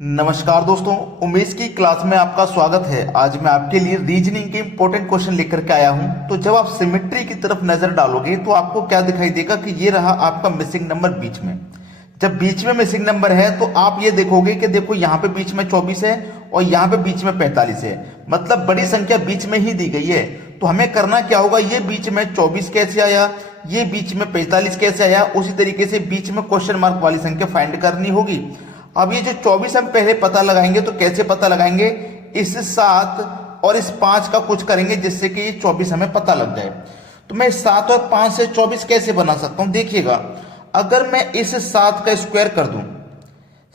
नमस्कार दोस्तों, उमेश की क्लास में आपका स्वागत है। आज मैं आपके लिए रीजनिंग के इंपॉर्टेंट क्वेश्चन लेकर के आया हूं। तो जब आप सिमेट्री की तरफ नजर डालोगे तो आपको क्या दिखाई देगा कि ये रहा आपका मिसिंग नंबर बीच में। जब बीच में मिसिंग नंबर है तो आप ये देखोगे कि देखो यहाँ पे बीच में 24 है और यहाँ पे बीच में 45 है, मतलब बड़ी संख्या बीच में ही दी गई है। तो हमें करना क्या होगा, ये बीच में 24 कैसे आया, ये बीच में 45 कैसे आया, उसी तरीके से बीच में क्वेश्चन मार्क वाली संख्या फाइंड करनी होगी। अब ये जो 24 हम पहले पता लगाएंगे, तो कैसे पता लगाएंगे, इस 7 और इस 5 का कुछ करेंगे जिससे कि ये 24 हमें पता लग जाए। तो मैं 7 और 5 से 24 कैसे बना सकता हूं, देखिएगा। अगर मैं इस 7 का स्क्वायर कर दूं,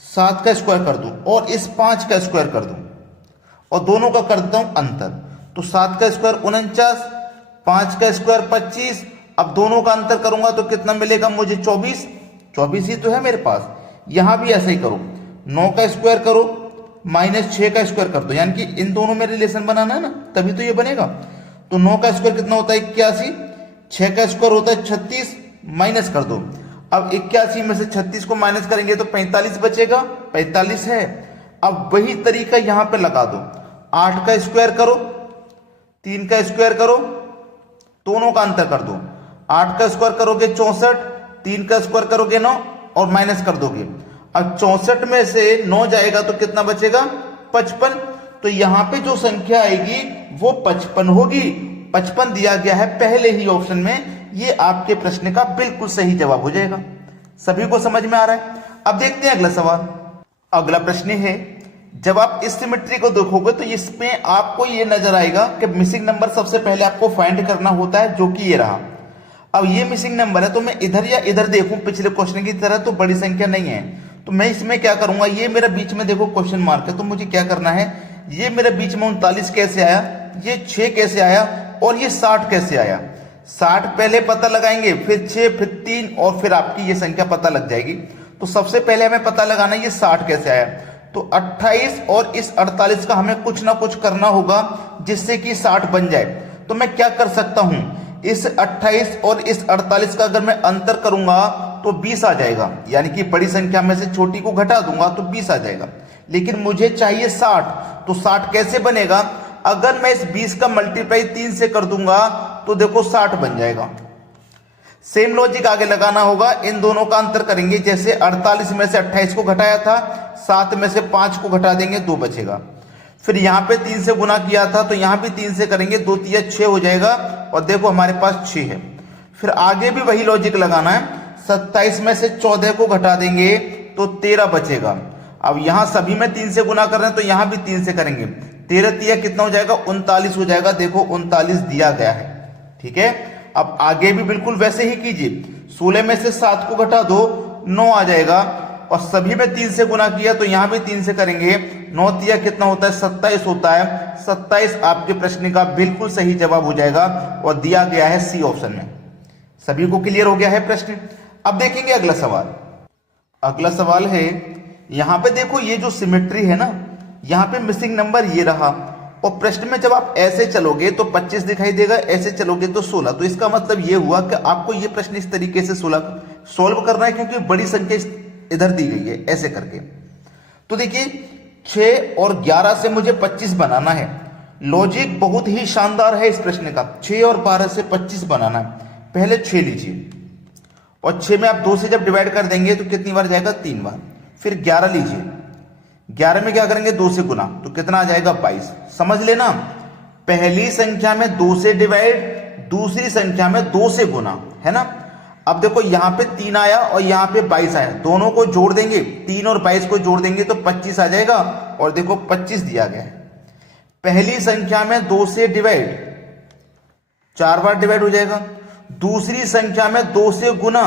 7 का स्क्वायर कर दूं और इस 5 का स्क्वायर कर दूं और दोनों का कर देता हूं अंतर, तो 7 का स्क्वायर 49, 5 का स्क्वायर 25। अब दोनों का अंतर करूंगा तो कितना मिलेगा मुझे, 24। 24 ही तो है मेरे पास। यहां भी ऐसा ही करो, 9 का स्क्वायर करो माइनस 6 का स्क्वायर कर दो, यानी कि इन दोनों में रिलेशन बनाना है ना, तभी तो ये बनेगा। तो 9 का स्क्वायर कितना होता है, 81। 6 का स्क्वायर होता है 36, माइनस कर दो। अब 81 में से 36 को माइनस करेंगे तो 45 बचेगा, 45 है। अब वही तरीका यहां पे लगा दो, 8 का स्क्वायर करो, 3 का स्क्वायर करो, दोनों का अंतर कर दो। 8 का स्क्वायर करोगे 64, 3 का स्क्वायर करोगे 9 और माइनस कर दोगे। अब 64 में से 9 जाएगा तो कितना बचेगा, 55। तो यहां पे जो संख्या आएगी वो 55 होगी। 55 दिया गया है पहले ही ऑप्शन में, ये आपके प्रश्न का बिल्कुल सही जवाब हो जाएगा। सभी को समझ में आ रहा है। अब देखते हैं अगला सवाल। अगला प्रश्न है, जब आप इस सिमेट्री को देखोगे तो इसमें आपको ये नजर आएगा कि मिसिंग नंबर सबसे पहले आपको फाइंड करना होता है, जो कि ये रहा। अब ये मिसिंग नंबर है तो मैं इधर या इधर देखूं पिछले क्वेश्चन की तरह, तो बड़ी संख्या नहीं है। तो मैं इसमें क्या करूंगा, ये मेरा बीच में देखो क्वेश्चन मार्क है, तो मुझे क्या करना है, ये मेरा बीच में 39 कैसे आया, ये 6 कैसे आया और ये 60 कैसे आया। 60 पहले पता लगाएंगे, फिर 6, फिर 3 और फिर आपकी ये संख्या पता लग जाएगी। तो सबसे पहले हमें पता लगाना है ये 60 कैसे आया। तो 28 और इस 48 का हमें कुछ ना कुछ करना होगा जिससे कि 60 बन जाए। तो मैं क्या कर सकता हूं, इस 28 और इस 48 का अगर मैं अंतर करूंगा तो 20 आ जाएगा, यानी कि बड़ी संख्या में से छोटी को घटा दूंगा तो 20 आ जाएगा। लेकिन मुझे चाहिए 60, तो 60 कैसे बनेगा, अगर मैं इस 20 का मल्टीप्लाई 3 से कर दूंगा तो देखो 60 बन जाएगा। सेम लॉजिक आगे लगाना होगा, इन दोनों का अंतर करेंगे। जैसे 48 में से 28 को घटाया था, 7 में से 5 को घटा देंगे, 2 बचेगा। फिर यहां पे 3 से गुना किया था तो यहां भी 3 से करेंगे, 2 तिया 6 हो जाएगा और देखो हमारे पास 6 है। फिर आगे भी वही लॉजिक लगाना है, 27 में से 14 को घटा देंगे तो 13 बचेगा। अब यहां सभी में 3 से गुना कर रहे हैं तो यहां भी 3 से करेंगे, 13 तिया कितना हो जाएगा, 39 हो जाएगा। देखो 39 दिया गया है, ठीक है। अब आगे भी बिल्कुल वैसे ही कीजिए, 16 में से 7 को घटा दो, 9 आ जाएगा और सभी में 3 से गुना किया तो यहां भी 3 से करेंगे, 9 तिया कितना होता है, 27 होता है। 27 आपके प्रश्न का बिल्कुल सही जवाब हो जाएगा और दिया गया है सी ऑप्शन में। सभी को क्लियर हो गया है प्रश्न। अब देखेंगे अगला सवाल। अगला सवाल है, यहां पे देखो ये जो सिमेट्री है ना, यहां पे मिसिंग नंबर ये रहा और प्रश्न में जब आप ऐसे चलोगे तो 25 दिखाई देगा, ऐसे चलोगे तो 16। तो इसका मतलब ये हुआ कि आपको ये प्रश्न इस तरीके से सोल्व करना है, क्योंकि बड़ी संख्या इधर दी गई है ऐसे करके। तो देखिए 6 और 11 से मुझे 25 बनाना है। लॉजिक बहुत ही शानदार है इस प्रश्न का। 6 और 12 से 25 बनाना है। पहले 6 लीजिए और 6 में आप 2 से जब डिवाइड कर देंगे तो कितनी बार जाएगा, 3 बार। फिर 11 लीजिए, 11 में क्या करेंगे, 2 से गुना, तो कितना आ जाएगा, 22। समझ लेना, पहली संख्या में 2 से डिवाइड, दूसरी संख्या में 2 से गुना, है ना। अब देखो यहां पे 3 आया और यहां पे 22 आया, दोनों को जोड़ देंगे, 3 और 22 को जोड़ देंगे तो 25 आ जाएगा और देखो 25 दिया गया है। पहली संख्या में 2 से डिवाइड, 4 बार डिवाइड हो जाएगा। दूसरी संख्या में 2 से गुना,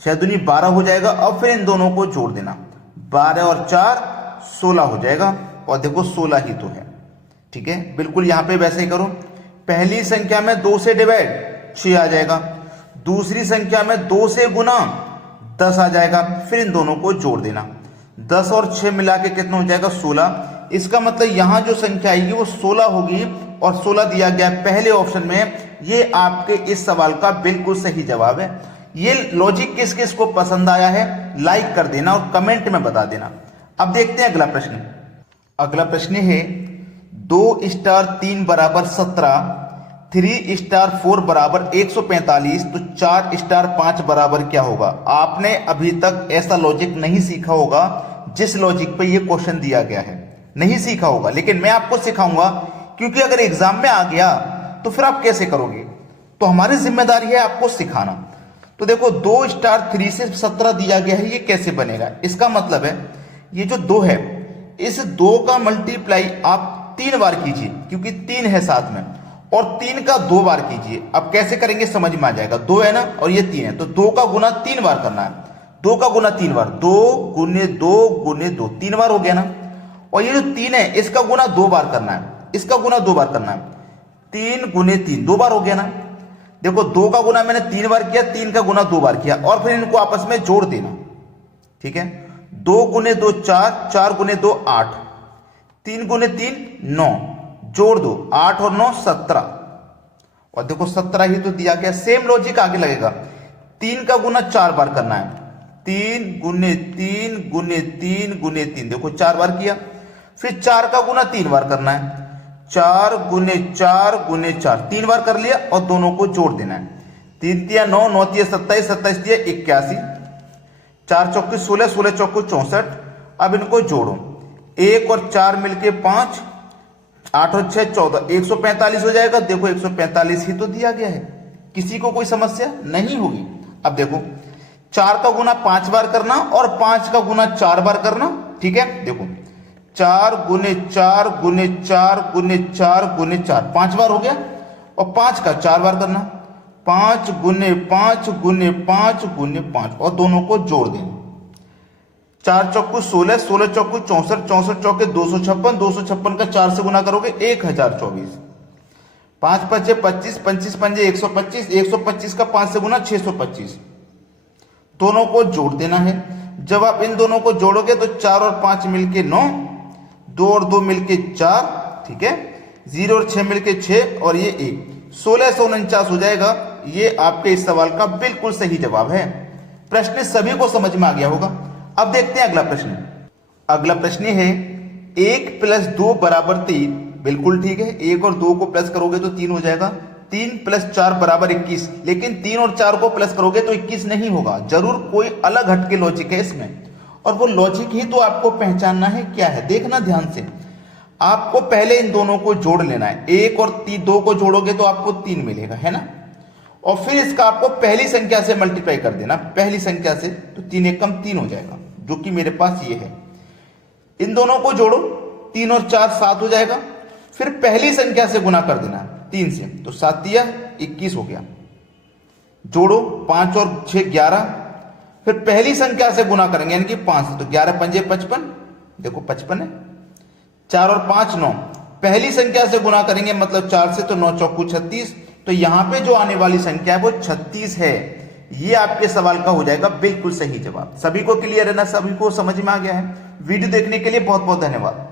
6 दूनी 12 हो जाएगा। अब फिर इन दोनों को जोड़ देना, 12 और 4 16 हो जाएगा और देखो 16 ही तो है, ठीक है। बिल्कुल यहां पे वैसे ही करो, पहली संख्या में 2 से डिवाइड 6 आ जाएगा, दूसरी संख्या में 2 से गुना 10 आ जाएगा। फिर इन दोनों को जोड़ देना, 10 और 6 मिला के कितना हो जाएगा, 16। इसका मतलब यहां जो संख्या आएगी वो 16 होगी और 16 दिया गया पहले ऑप्शन में। ये आपके इस सवाल का बिल्कुल सही जवाब है। ये लॉजिक किस किस को पसंद आया है लाइक कर देना और कमेंट में बता देना। अब देखते हैं अगला प्रश्न। अगला प्रश्न है 2 स्टार 3 बराबर 17, 3 स्टार 4 बराबर 145, तो 4 स्टार 5 बराबर क्या होगा। आपने अभी तक ऐसा लॉजिक नहीं सीखा होगा जिस लॉजिक पे ये क्वेश्चन दिया गया है, नहीं सीखा होगा, लेकिन मैं आपको सिखाऊंगा, क्योंकि अगर एग्जाम में आ गया तो फिर आप कैसे करोगे, तो हमारी जिम्मेदारी है आपको सिखाना। तो देखो 2 स्टार 3 से 17 दिया गया है, ये कैसे बनेगा। इसका मतलब है ये जो 2 है, इस 2 का मल्टीप्लाई आप 3 बार कीजिए, क्योंकि 3 है साथ में, और 3 का 2 बार कीजिए। अब कैसे करेंगे समझ में आ जाएगा। 2 है ना और ये 3 है, तो 2 का गुना 3 बार करना है। 2 का गुना 3 बार, 2 गुने 2 गुने 2, 3 बार हो गया ना। और ये जो 3 है इसका गुना 2 बार करना है, इसका गुना 2 बार करना है। 3 गुने 3, 2 बार हो गया ना। देखो 2 का गुना मैंने 3 बार किया, 3 का गुना 2 बार किया, और फिर इनको आपस में जोड़ देना। ठीक है, 2 गुने 2 4, 4 गुने 2 8, 3 गुने 3 9, जोड़ दो 8 और 9 17, और देखो 17 ही तो दिया गया। सेम लॉजिक आगे लगेगा। 3 का गुना 4 बार करना है, 3 गुने 3 गुने 3 गुने 3, देखो 4 बार किया। फिर 4 का गुना 3 बार करना है, 4 गुने 4 गुने 4, 3 बार कर लिया, और दोनों को जोड़ देना है। 3 तिया 9, 9 तिया 27, 27 तिया 81, 4 चौके 16, 16 चौके 64। अब इनको जोड़ो, 1 और 4 मिलके 5, 8 और 6 14, 145 हो जाएगा। देखो 145 ही तो दिया गया है, किसी को कोई समस्या नहीं होगी। अब देखो 4 का गुना 5 बार करना और 5 का गुना 4 बार करना। ठीक है, देखो 4 गुने 4 गुने 4 गुने 4 गुने 4, 5 बार हो गया, और 5 का 4 बार करना, 5 गुने 5 गुने 5 गुने 5, और दोनों को जोड़ देना। 4 चौको 16, 16 चौको 64, 64 चौके 256, 256 का 4 से गुना करोगे 1024, 5 पचे 25, 25 पंजे 125, 125 का 5 से गुना 625, दोनों को जोड़ देना है। जब आप इन दोनों को जोड़ोगे तो 4 और 5 मिलके 9, 2 और 2 मिलके 4, ठीक है, 0 और 6 मिलके 6, और ये 1, 1649 हो जाएगा। ये आपके इस सवाल का बिल्कुल सही जवाब है। प्रश्न सभी को समझ में आ गया होगा। अब देखते हैं अगला प्रश्न। अगला प्रश्न है 1 प्लस 2 बराबर 3, बिल्कुल ठीक है, 1 और 2 को प्लस करोगे तो 3 हो जाएगा। 3 प्लस 4 बराबर 21, लेकिन 3 और 4 को प्लस करोगे तो 21 नहीं होगा, जरूर कोई अलग हटके लॉजिक है इसमें, और वो लॉजिक ही तो आपको पहचानना है क्या है। देखना ध्यान से, आपको पहले इन दोनों को जोड़ लेना है। 1 और 2 को जोड़ोगे तो आपको 3 मिलेगा, है ना, और फिर इसका आपको पहली संख्या से मल्टीप्लाई कर देना, पहली संख्या से, तो 3 एकम 3 हो जाएगा, जो कि मेरे पास ये है। इन दोनों को जोड़ो, 3 और 4 7 हो जाएगा। फिर पहली संख्या से गुना कर देना 3 से, तो 7 तिया 21 हो गया। जोड़ो 5 और 6 11, फिर पहली संख्या से गुना करेंगे यानी कि 5 से, तो 11 पंजे 55, देखो 55 है। 4 और 5 9, पहली संख्या से गुना करेंगे मतलब 4 से, तो 9 चौकू 36, तो यहां पे जो आने वाली संख्या है वो 36 है। ये आपके सवाल का हो जाएगा बिल्कुल सही जवाब। सभी को क्लियर है ना, सभी को समझ में आ गया है। वीडियो देखने के लिए बहुत बहुत धन्यवाद।